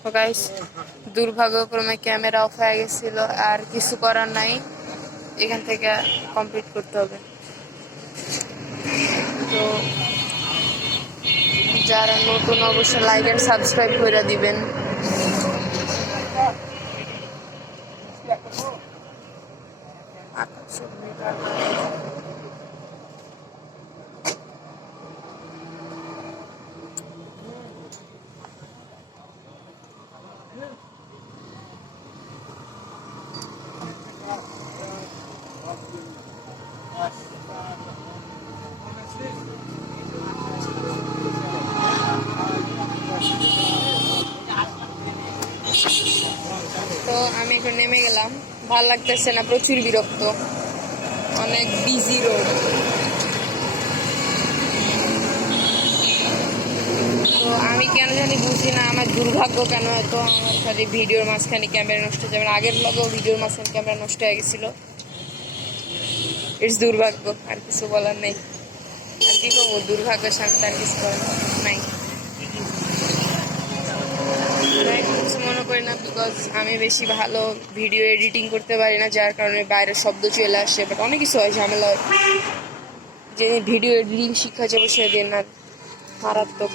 তো guys দুর্ভাগ্যক্রমে camera off হয়ে গেছিল, আর কিছু করার নাই, এখান থেকে কমপ্লিট করতে হবে। তো যারা নতুন অবশ্যই লাইক এন্ড সাবস্ক্রাইব করে দিবেন। তো আমি এখন নেমে গেলাম, ভাল লাগতেছে না, প্রচুর বিরক্ত, অনেক বিজি রোড। তো আমি কেন জানি বুঝি না, আমার দুর্ভাগ্য কেন হয়তো আমার খালি ভিডিওর মাঝখানে ক্যামেরা নষ্ট হয়ে যাবে। আগের ব্লগেও ভিডিওর মাঝখানে ক্যামেরা নষ্ট হয়ে গেছিল। ইটস দুর্ভাগ্য, আর কিছু বলার নেই। আর কি করবো, দুর্ভাগ্যের সাথে আর কিছু বলার নাই। কিছু মনে করি না, বিকজ আমি বেশি ভালো ভিডিও এডিটিং করতে পারি না, যার কারণে বাইরের শব্দ চলে আসে। বাট অনেক কিছু হয়, ঝামেলা হয়। যে ভিডিও এডিটিং শিক্ষা যাবে সেদিন আর মারাত্মক।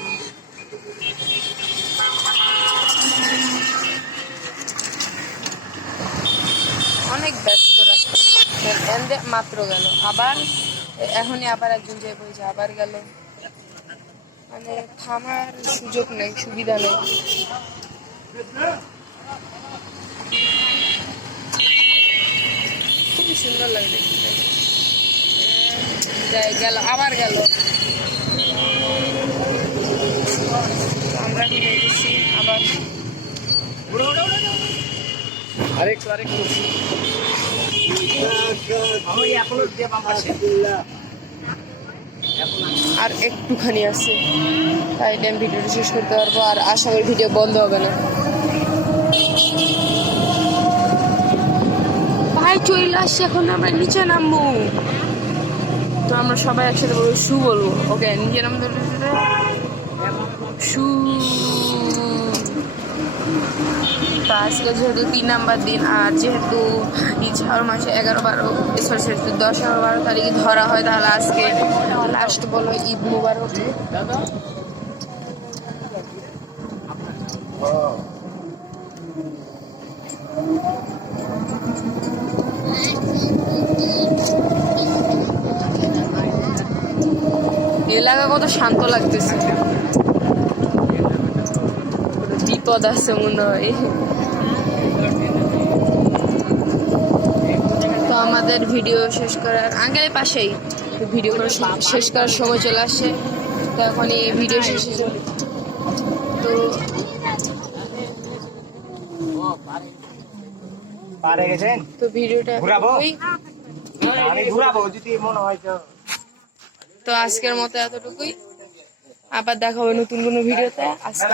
অনেক ব্যস্ত রাস্তা, মাত্র গেল, আবার এখনই আবার একজন যে বলছে আবার গেল, মানে থামার সুযোগ নেই, সুবিধা নেই। খুবই সুন্দর লাগে দেখতে। গেল, আবার গেল। আমরা কি দেখেছি আবার আরেকটু আর একটুখানি আছে, তাই আমি ভিডিওটা শেষ করতে পারবো, আর আশা করি ভিডিও বন্ধ হবে না। ভাই চলে আসছে, এখন আমরা নিচে নামবো। তো আমরা সবাই একসাথে বলবো শু, বলবো ওকে, নিচে নামতে শু। তো আজকে যেহেতু 3 নাম্বার দিন, আর যেহেতু ইচ্ছার মাসে 10-12 তারিখে ধরা হয়, তাহলে আজকে লাস্ট বলো ঈদ মুবারক। এলাকা কত শান্ত লাগতেছে, বিপদ আছে মনে হয়। তো আমাদের ভিডিও শেষ করার আঙ্কেলের পাশেই ভিডিও শেষ করার সময় চলে আসছে। তো এখন এই ভিডিও শেষ হয়ে যাবে। তো ভিডিওটা তো আজকের মতো এতটুকুই, আবার দেখা হবে নতুন কোনো ভিডিওতে। আজকে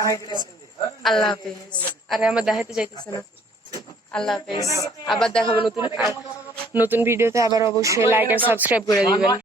আল্লাহ হাফেজ। আরে আমার দেখাতে চাইতেছে না। আল্লাহ হাফেজ, আবার দেখাবো নতুন ভিডিওতে। আবার অবশ্যই লাইক আর সাবস্ক্রাইব করে দিবেন।